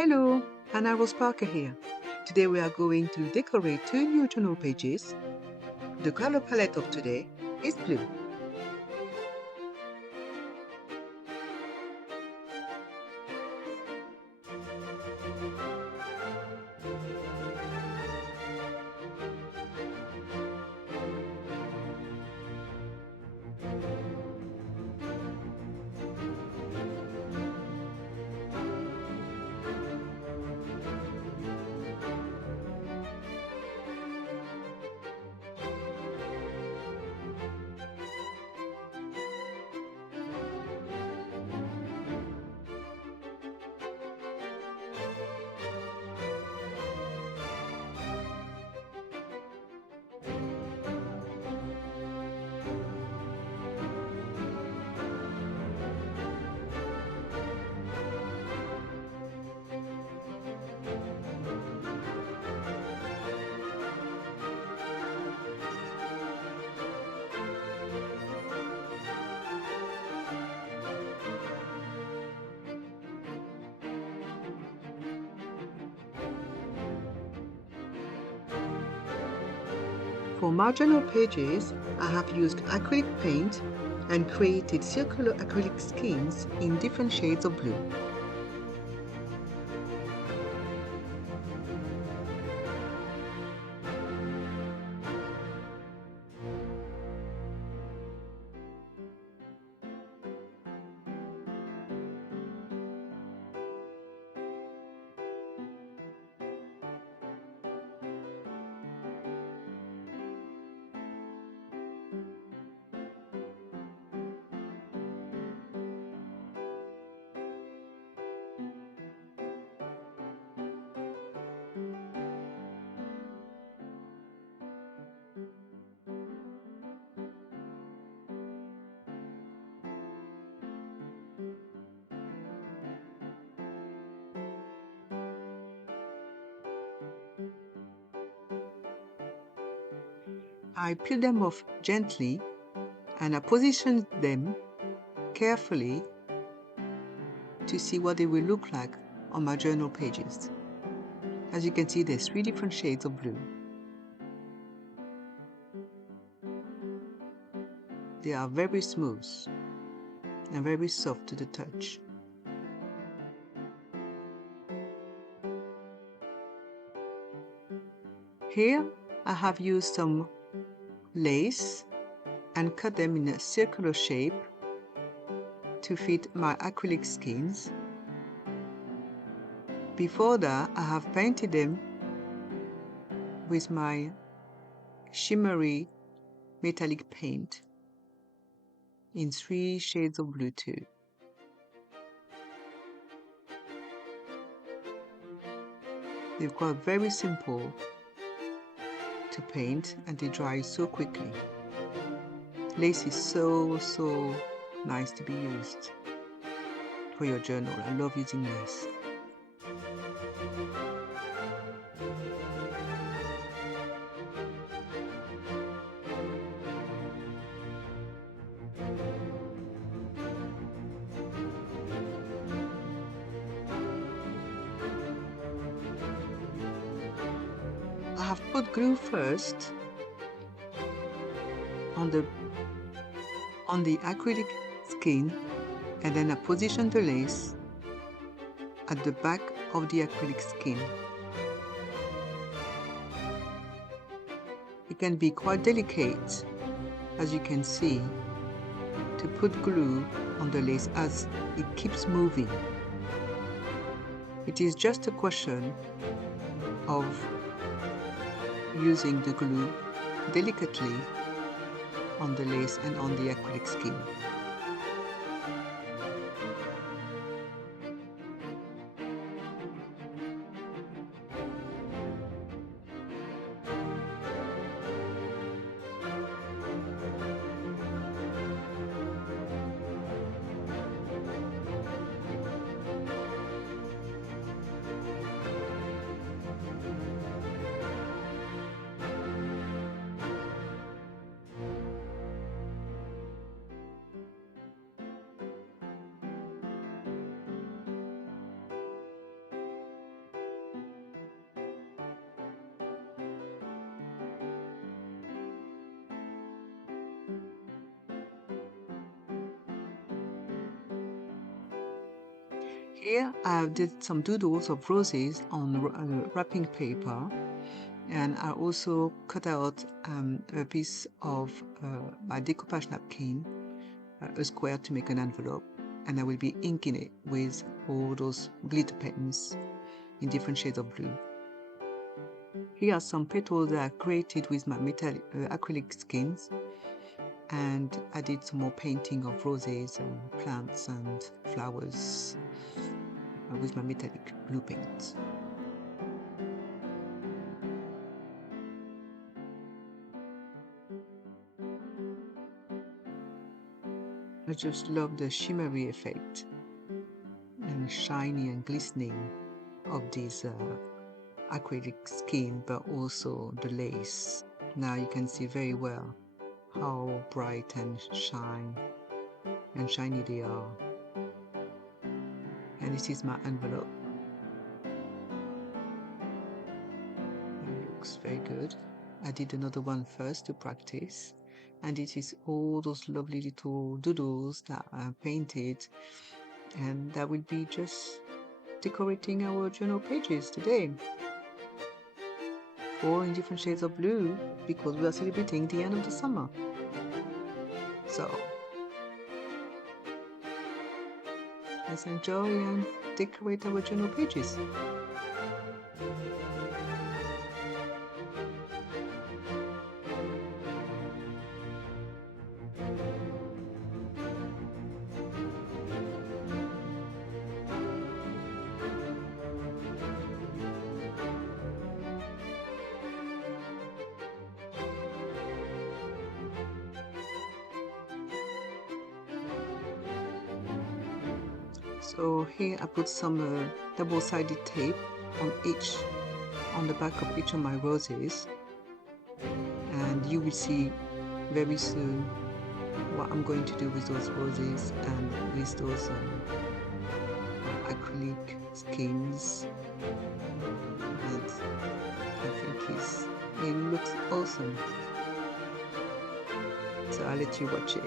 Hello, Anna Rose Parker here. Today we are going to decorate two new journal pages. The color palette of today is blue. For my journal pages, I have used acrylic paint and created circular acrylic skins in different shades of blue. I peel them off gently and I position them carefully to see what they will look like on my journal pages. As you can see, there's 3 different shades of blue. They are very smooth and very soft to the touch. Here I have used some lace and cut them in a circular shape to fit my acrylic skins. Before that, I have painted them with my shimmery metallic paint in 3 shades of blue too. They're quite very simple to paint and they dry so quickly. Lace is so nice to be used for your journal. I love using lace. I have put glue first on the acrylic skin, and then I position the lace at the back of the acrylic skin. It can be quite delicate, as you can see, to put glue on the lace as it keeps moving. It is just a question of using the glue delicately on the lace and on the acrylic skin. Here I did some doodles of roses on wrapping paper, and I also cut out a piece of my decoupage napkin, a square to make an envelope, and I will be inking it with all those glitter pens in different shades of blue. Here are some petals that I created with my metallic acrylic skins, and I did some more painting of roses and plants and flowers with my metallic blue paint. I just love the shimmery effect and shiny and glistening of this acrylic skin, but also the lace. Now you can see very well how bright and shiny they are. And this is my envelope. It looks very good. I did another one first to practice, and it is all those lovely little doodles that I painted, and that will be just decorating our journal pages today, all in different shades of blue, because we are celebrating the end of the summer. So let's enjoy and decorate our journal pages. So here I put some double-sided tape on the back of each of my roses, and you will see very soon what I'm going to do with those roses and with those acrylic skins. And I think it looks awesome. So I'll let you watch it.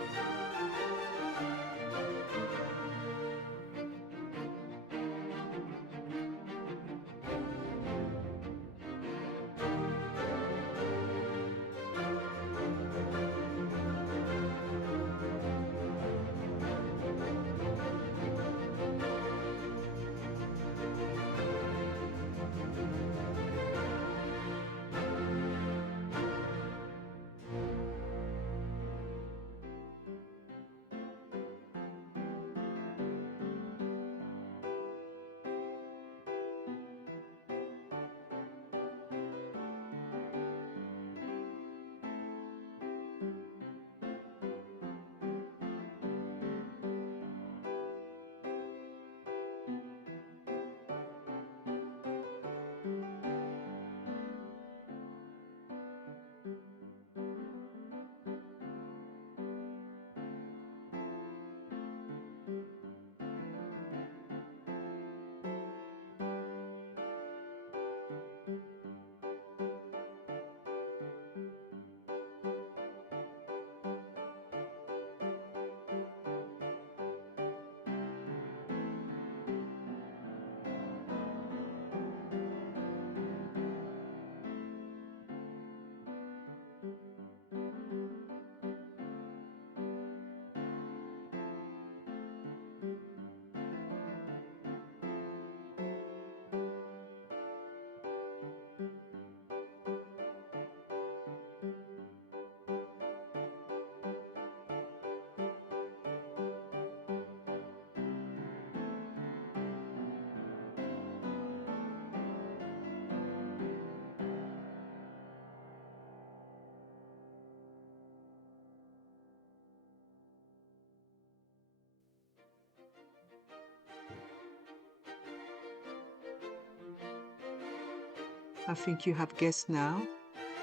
I think you have guessed now.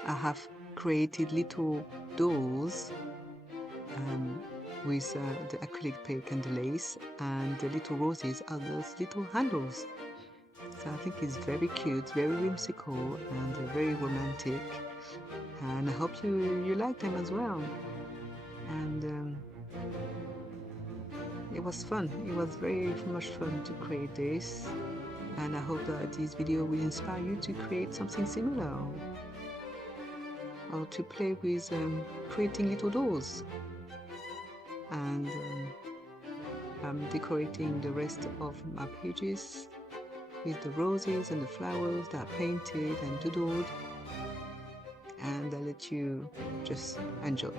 I have created little dolls with the acrylic paint and the lace, and the little roses are those little handles. So I think it's very cute, very whimsical, and very romantic. And I hope you like them as well. And it was fun. It was very much fun to create this, and I hope that this video will inspire you to create something similar, or to play with creating little dolls. And I'm decorating the rest of my pages with the roses and the flowers that I painted and doodled, and I'll let you just enjoy.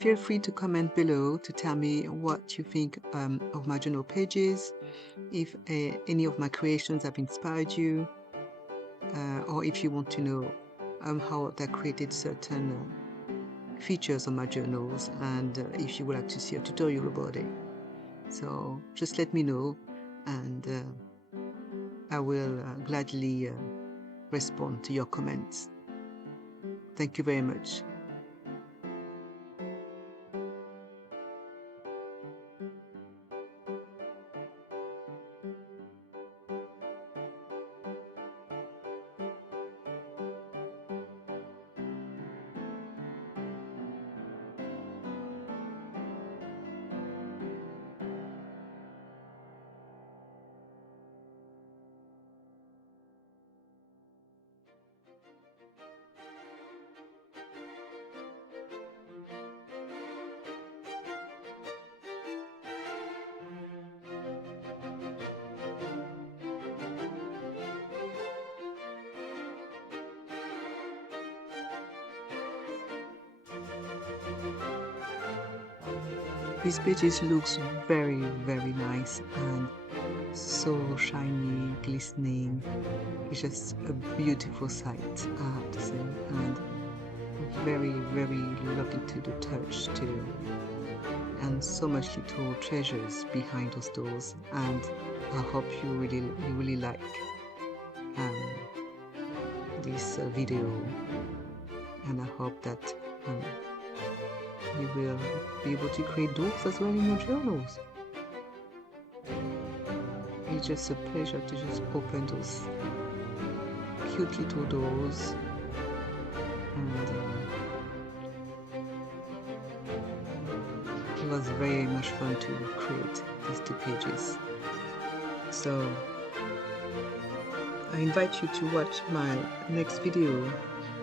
Feel free to comment below to tell me what you think of my journal pages, if any of my creations have inspired you, or if you want to know how I created certain features on my journals, and if you would like to see a tutorial about it. So just let me know, and I will gladly respond to your comments. Thank you very much. These pages looks very, very nice and so shiny, glistening. It's just a beautiful sight, I have to say, and very, very lovely to the touch too. And so much little treasures behind those doors, and I hope you really like this video, and I hope that you will be able to create dolls as well in your journals. It's just a pleasure to just open those cute little dolls, and it was very much fun to create these 2 pages. So I invite you to watch my next video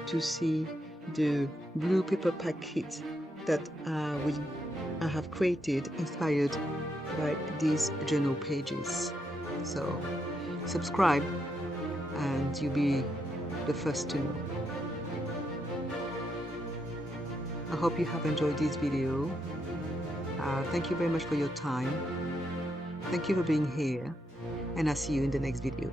to see the blue paper pack kit that I have created, inspired by these journal pages. So subscribe and you'll be the first to know. I hope you have enjoyed this video. Thank you very much for your time. Thank you for being here, and I'll see you in the next video.